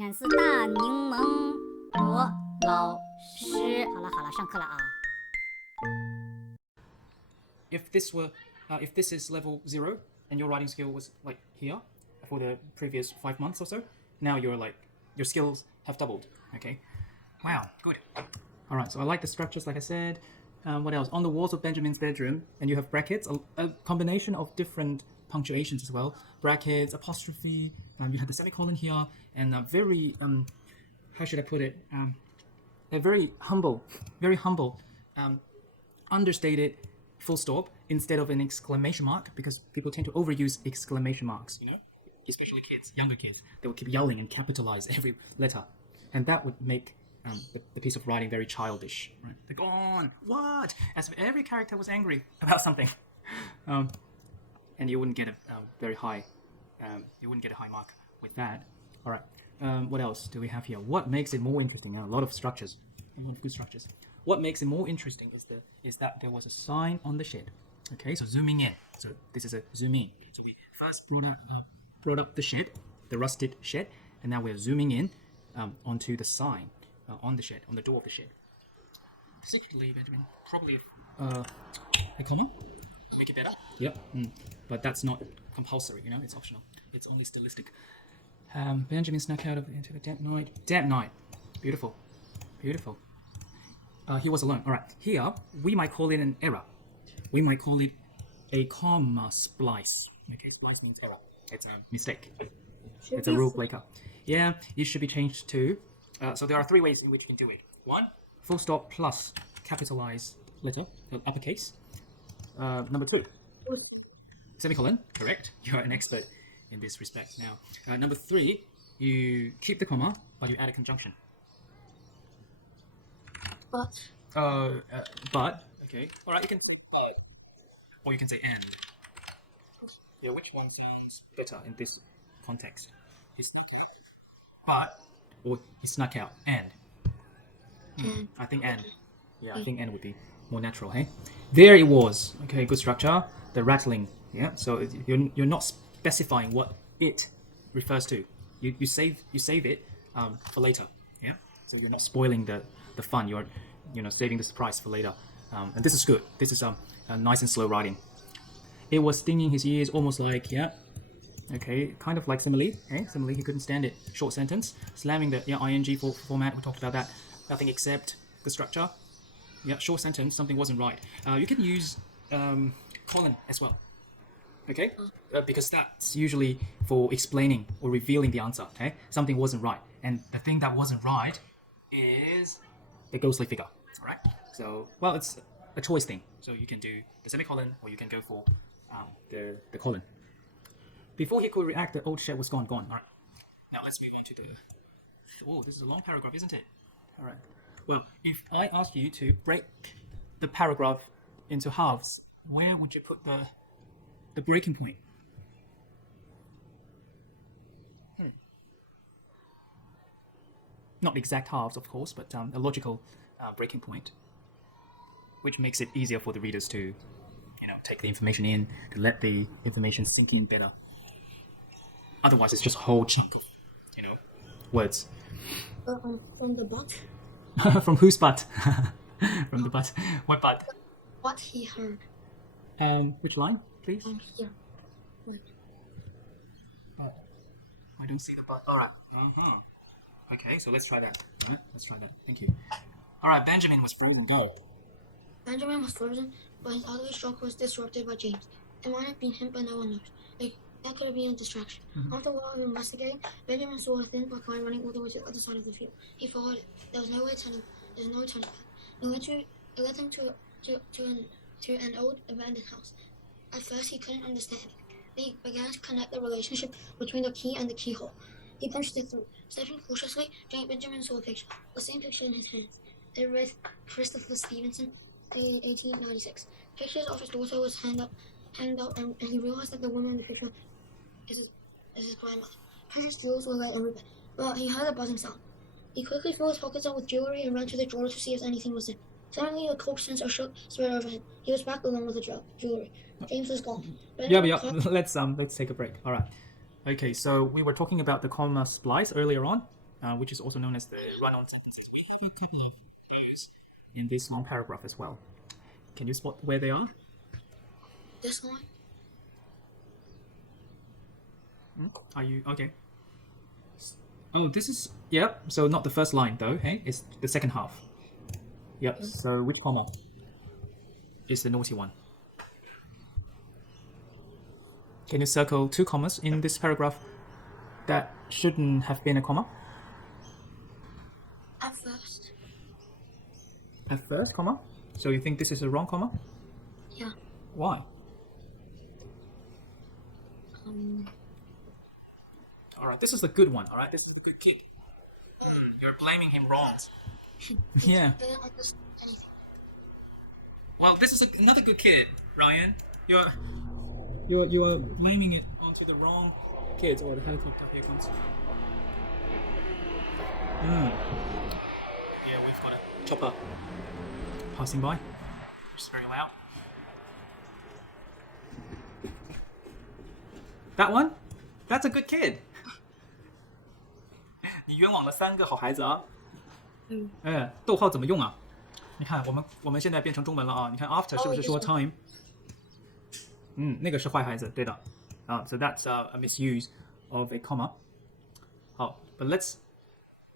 俺是大柠檬罗老师。好了好了，上课了啊。If this is level 0 and your writing skill was like here for the previous 5 months or so, now your skills have doubled. Okay, wow, good. All right, so I like the structures, like I said. What else? On the walls of Benjamin's bedroom, and you have brackets, a combination of different punctuations as well. Brackets, apostrophe. You have the semicolon here, and a very how should I put it? A very humble, understated full stop instead of an exclamation mark, because people tend to overuse exclamation marks, especially kids, younger kids. They will keep yelling and capitalize every letter, and that would make the piece of writing very childish, right? Like, on what? As if every character was angry about something, and you wouldn't get a very high, you wouldn't get a high mark with that. All right. What else do we have here? What makes it more interesting? A lot of structures, a lot of good structures. What makes it more interesting is that there was a sign on the shed. Okay, so zooming in. So this is a zoom in. So we first brought up the shed, the rusted shed, and now we're zooming in onto the sign on the shed, on the door of the shed. Secondly, Benjamin, probably a comma. Make it better. Yep. But that's not compulsory. It's optional. It's only stylistic. Benjamin snuck out into the damp night. Damp night. Beautiful. Beautiful. He was alone. All right. Here, we might call it an error. We might call it a comma splice. Okay, splice means error. It's a mistake. It's a rule breaker. Yeah, it should be changed to. So there are 3 ways in which you can do it. 1, full stop plus capitalize letter, uppercase. Number 2, semicolon. Correct. You're an expert in this respect now. Number 3, you keep the comma, but you add a conjunction. But. But. Okay. All right. You can say but, or you can say and. Yeah. Which one sounds better in this context? He snuck out, but, or he snuck out and. I think and. Yeah, I think and would be more natural. Hey. There it was. Okay. Good structure. The rattling. Yeah. So you're not specifying what it refers to. You save it for later. Yeah. So you're not spoiling the fun. You're saving the surprise for later. And this is good. This is nice and slow writing. It was stinging his ears, almost like, yeah. Okay, kind of like simile. Simile, he couldn't stand it. Short sentence. Slamming the ing format. We talked about that. Nothing except the structure. Yeah, short sentence. Something wasn't right. You can use colon as well. Okay, because that's usually for explaining or revealing the answer. Okay, something wasn't right, and the thing that wasn't right is the ghostly figure. All right. So, well, it's a choice thing. So you can do the semicolon, or you can go for the colon. Before he could react, the old shed was gone. All right. Now let's move on to the. Oh, this is a long paragraph, isn't it? All right. Well, if I asked you to break the paragraph into halves, where would you put the breaking point? Not exact halves, of course, but a logical breaking point, which makes it easier for the readers to, take the information in, to let the information sink in better. Otherwise, it's just a whole chunk of, words. From the butt. From whose butt? From the butt. What butt? What he heard. Which line, please? Here. I don't see the butt. All right. Okay, so let's try that. All right, let's try that. Thank you. All right, Benjamin was frozen. Go. Benjamin was frozen, but his other stroke was disrupted by James. It might have been him, but no one knows. That could have been a distraction. After a while of investigating, Benjamin saw a thin black line running all the way to the other side of the field. He followed it. There was no turning back. It led him to an old abandoned house. At first, he couldn't understand it. He began to connect the relationship between the key and the keyhole. He punched it through. Stepping cautiously, Benjamin saw a picture, the same picture in his hands. It read Christopher Stevenson, 1896. Pictures of his daughter was hanged up, and he realized that the woman in the picture is his grandmother. Precious jewels were laid everywhere, but he heard a buzzing sound. He quickly filled his pockets up with jewelry and ran to the drawer to see if anything was there. Suddenly, a cold sense of shock spread over him. He was back alone with the jewelry. James was gone. Yeah. Let's take a break. All right. Okay, so we were talking about the comma splice earlier on. which is also known as the run-on sentences. We have a couple of those in this long paragraph as well. Can you spot where they are? This one? Are you okay? Oh, this is yep. So not the first line though. Hey, it's the second half. Yep. So which comma is the naughty one? Can you circle 2 commas in this paragraph that shouldn't have been a comma? At first. At first, comma. So you think this is a wrong comma? Yeah. Why? Um, All right, this is the good one. All right, this is the good kid. You're blaming him wrong. Yeah. they didn't understand anything. Well, this is another good kid, Ryan. You're blaming it onto the wrong kids. Or the helicopter here comes. Yeah, we've got a chopper passing by, which is very loud. That one? That's a good kid. 你冤枉了3个好孩子啊。逗号怎么用啊？你看，我们现在变成中文了啊。你看 after 是不是说 time？那个是坏孩子，对的。So that's a misuse of a comma. 好 but let's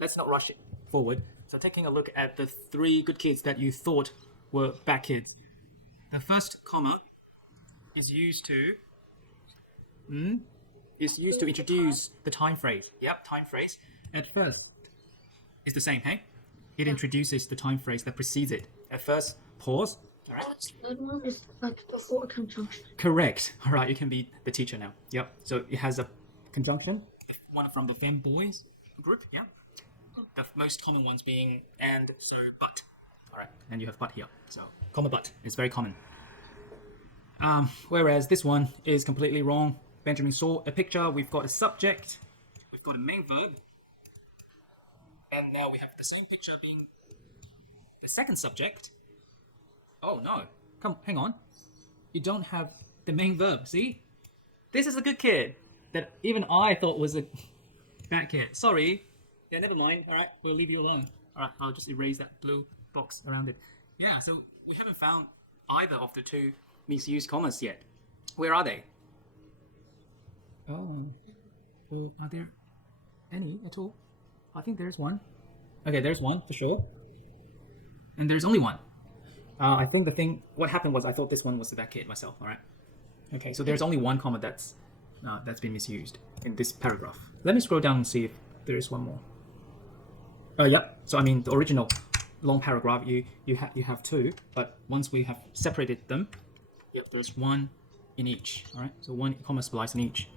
not rush it forward. So taking a look at the 3 good kids that you thought were bad kids. The first comma is used to introduce the time phrase. Yep, time phrase. At first, it's the same, hey? It introduces the time phrase that precedes it. At first, pause. All right. The third one is like before a conjunction. Correct. All right, you can be the teacher now. Yep. So it has a conjunction, one from the femboys group. Yeah. The most common ones being and, so, but. All right, and you have but here. So comma but is very common. Whereas this one is completely wrong. Benjamin saw a picture. We've got a subject. We've got a main verb. And now we have the same picture being the second subject. Oh no. Come, hang on. You don't have the main verb, see? This is a good kid that even I thought was a bad kid. Sorry. Yeah, never mind. All right, we'll leave you alone. All right, I'll just erase that blue box around it. Yeah, so we haven't found either of the 2 misused commas yet. Where are they? Oh. Well, are there any at all? I think there's one. Okay, there's one for sure. And there's only one. I think what happened was I thought this one was the bad kid myself, all right? Okay, so there's only one comma that's been misused in this paragraph. Let me scroll down and see if there is one more. Yep. So I mean, the original long paragraph, you have 2, but once we have separated them, yep, there's 1 in each, all right? So 1 comma splice in each.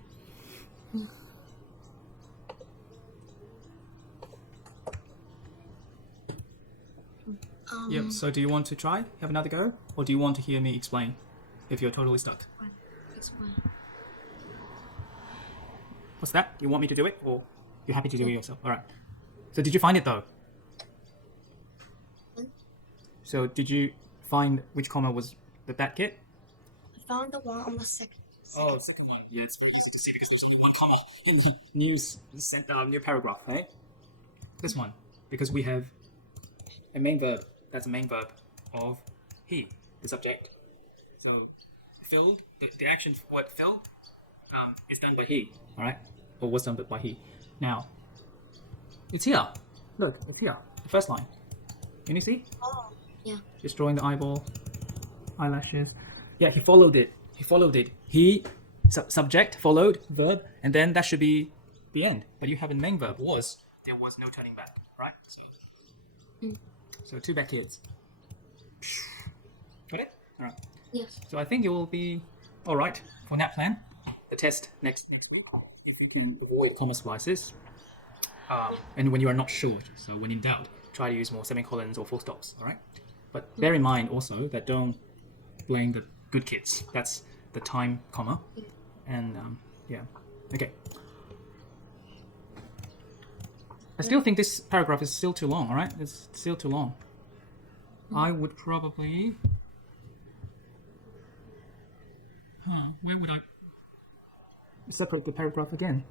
Yep, so do you want to try? Have another go? Or do you want to hear me explain if you're totally stuck? Explain. What's that? You want me to do it? Or you're happy to do it yourself? Alright. So did you find it though? So did you find which comma was the bad kid? I found the one on the second. Oh, second one. Yeah, it's very easy to see because there's only one comma in the new paragraph, hey? This one. Because we have a main verb. That's a main verb of he, the subject. So filled, the action word filled is done by he, alright? Or was done by he. Now, it's here. Look, it's here. The first line. Can you see? Oh, yeah. Just drawing the eyeball, eyelashes. Yeah, he followed it. He, subject, followed, verb, and then that should be the end. But you have a main verb, was. There was no turning back, right? So 2 bad kids. Got it? All right. Yes. So I think it will be all right for that plan. The test next week, if you can avoid comma splices, and when you are not sure. So when in doubt, try to use more semicolons or full stops. All right. But bear in mind also that don't blame the good kids. That's the time comma, and yeah. Okay. I still think this paragraph is still too long, alright? It's still too long. I would probably... where would I separate the paragraph again?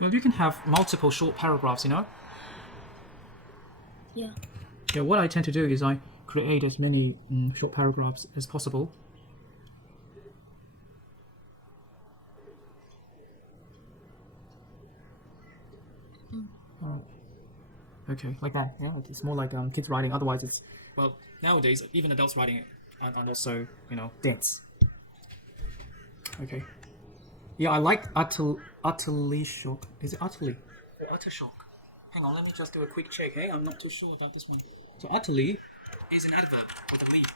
Well, you can have multiple short paragraphs, you know? Yeah. Yeah, what I tend to do is I create as many short paragraphs as possible. Okay, like that. Yeah, it's more like kids writing. Otherwise, it's well nowadays even adults writing it are so dense. Okay. Yeah, I like utterly shock. Is it utterly? Or utter shock? Hang on, let me just do a quick check. Hey, I'm not too sure about this one. So utterly is an adverb with a lead.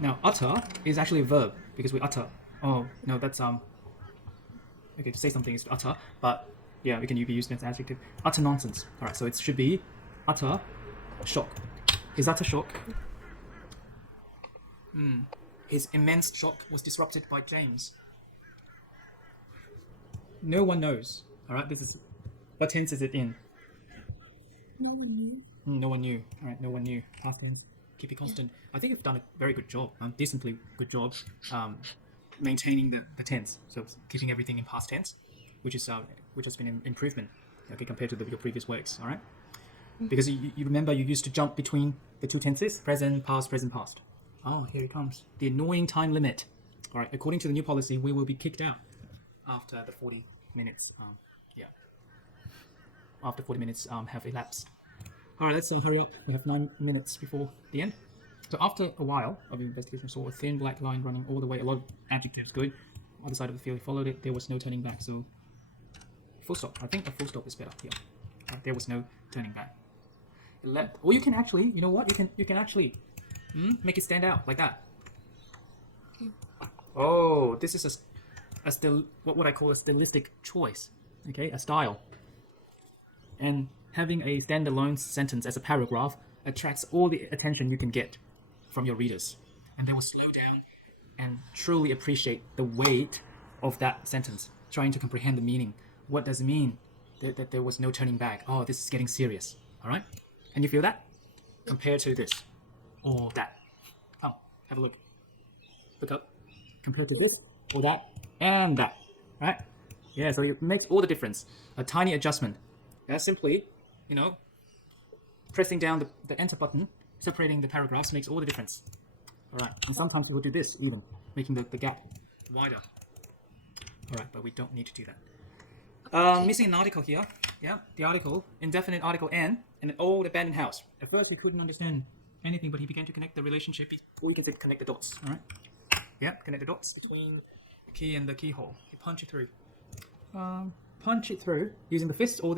Now utter is actually a verb because we utter. Oh no, that's okay, to say something is to utter, but yeah, we can use it as an adjective. Utter nonsense. All right, so it should be utter shock. His utter shock. His immense shock was disrupted by James. No one knows. All right, this is what tense is it in? No one knew. All right, no one knew. Past tense. Keep it constant. I think you've done a very good job, decently good job, maintaining the tense. So keeping everything in past tense, which has been an improvement, okay, compared to your previous works. All right, because you remember you used to jump between the two tenses: present, past, present, past. Oh, here it comes. The annoying time limit. All right, according to the new policy, we will be kicked out after the 40 minutes. After 40 minutes have elapsed. All right, let's hurry up. We have 9 minutes before the end. So after a while of investigation, saw a thin black line running all the way. A lot of adjectives good. Other side of the field, he followed it. There was no turning back. So full stop. I think a full stop is better here. Right, there was no turning back. Or you can actually, you know what? You can actually make it stand out like that. Oh, this is what would I call a stylistic choice? Okay, a style. And having a standalone sentence as a paragraph attracts all the attention you can get from your readers, and they will slow down and truly appreciate the weight of that sentence, trying to comprehend the meaning. What does it mean that there was no turning back? Oh, this is getting serious. All right, and you feel that compared to this or that. Come, have a look. Look up. Compared to this or that and that. Right? Yeah. So it makes all the difference. A tiny adjustment. That's simply, pressing down the enter button, separating the paragraphs makes all the difference. All right, and sometimes we'll do this even, making the gap wider. All right, but we don't need to do that. Missing an article here. Yeah, the article, indefinite article N, in an old abandoned house. At first he couldn't understand anything, but he began to connect the relationship, or you can say connect the dots, all right? Yeah, connect the dots between the key and the keyhole. You punch it through. Punch it through using the fist or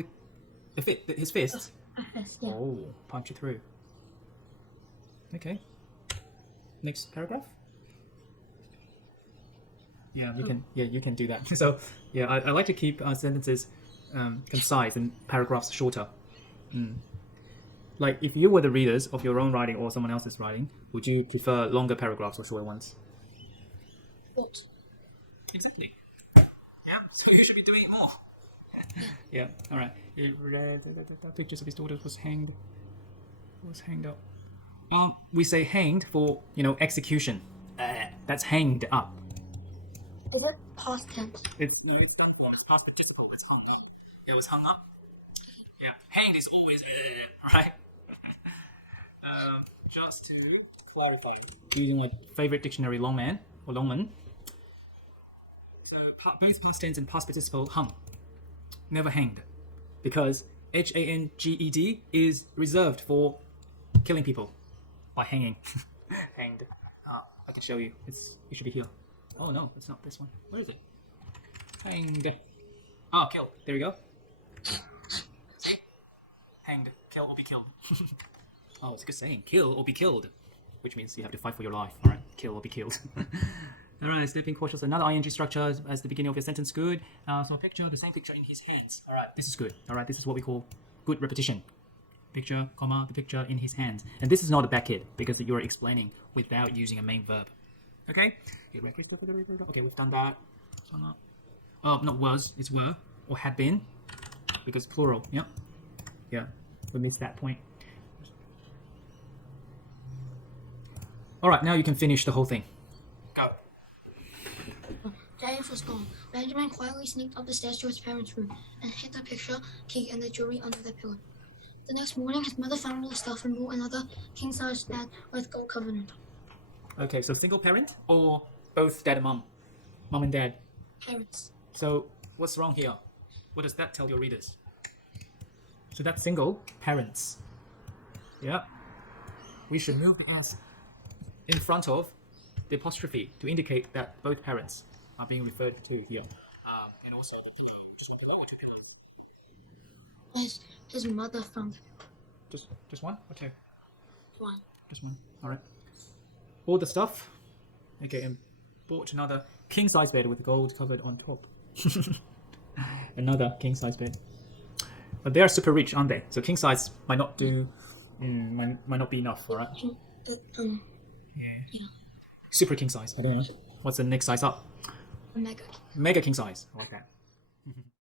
his fists. Yeah. Oh, punch it through. Okay. Next paragraph. Yeah, you can do that. So, yeah, I like to keep sentences concise and paragraphs shorter. Like, if you were the readers of your own writing or someone else's writing, would you prefer longer paragraphs or shorter ones? What? Exactly. Yeah, so you should be doing it more. Yeah, all right. Pictures of his daughters was hanged up. We say hanged for execution. That's hanged up. Is it past tense? It's done for. It's past participle. It's called. It was hung up. Yeah, hanged is always right. Just to clarify, using my favorite dictionary, Longman or Longman. So both past tense and past participle hung. Never hanged, because hanged is reserved for killing people by hanging. Hanged. I can show you. It should be here. Oh no, it's not this one. Where is it? Hanged. Ah, kill. There we go. See? Hanged. Kill or be killed. Oh, it's a good saying. Kill or be killed, which means you have to fight for your life. All right. Kill or be killed. All right, stepping cautious. Another ing structure as the beginning of your sentence. Good. So picture the same picture in his hands. All right, this is good. All right, this is what we call good repetition. Picture, comma, the picture in his hands. And this is not a backhead because you're explaining without using a main verb. Okay. Okay, we've done that. Not was. It's were or had been because plural. Yep. Yeah. We missed that point. All right, now you can finish the whole thing. Go. James James was gone, Benjamin quietly sneaked up the stairs to his parents' room and hid the picture, cake, and the jewelry under the pillow. The next morning, his mother found the stuff and bought another king-size bed with gold covering. Okay, so single parent or both dad and mom? Mom and dad. Parents. So what's wrong here? What does that tell your readers? So that's single parents. Yeah. We should move the S in front of the apostrophe to indicate that both parents are being referred to here. And also the pillow. Just one pillow or two pillows? His mother found Just one or two? one. Just one. Alright. All the stuff. Okay, and bought another king size bed with gold covered on top. Another king size bed. But they are super rich, aren't they? So king size might not do, might not be enough, alright? Yeah. Super king size. I don't know. What's the next size up? Mega. Mega king size. Okay.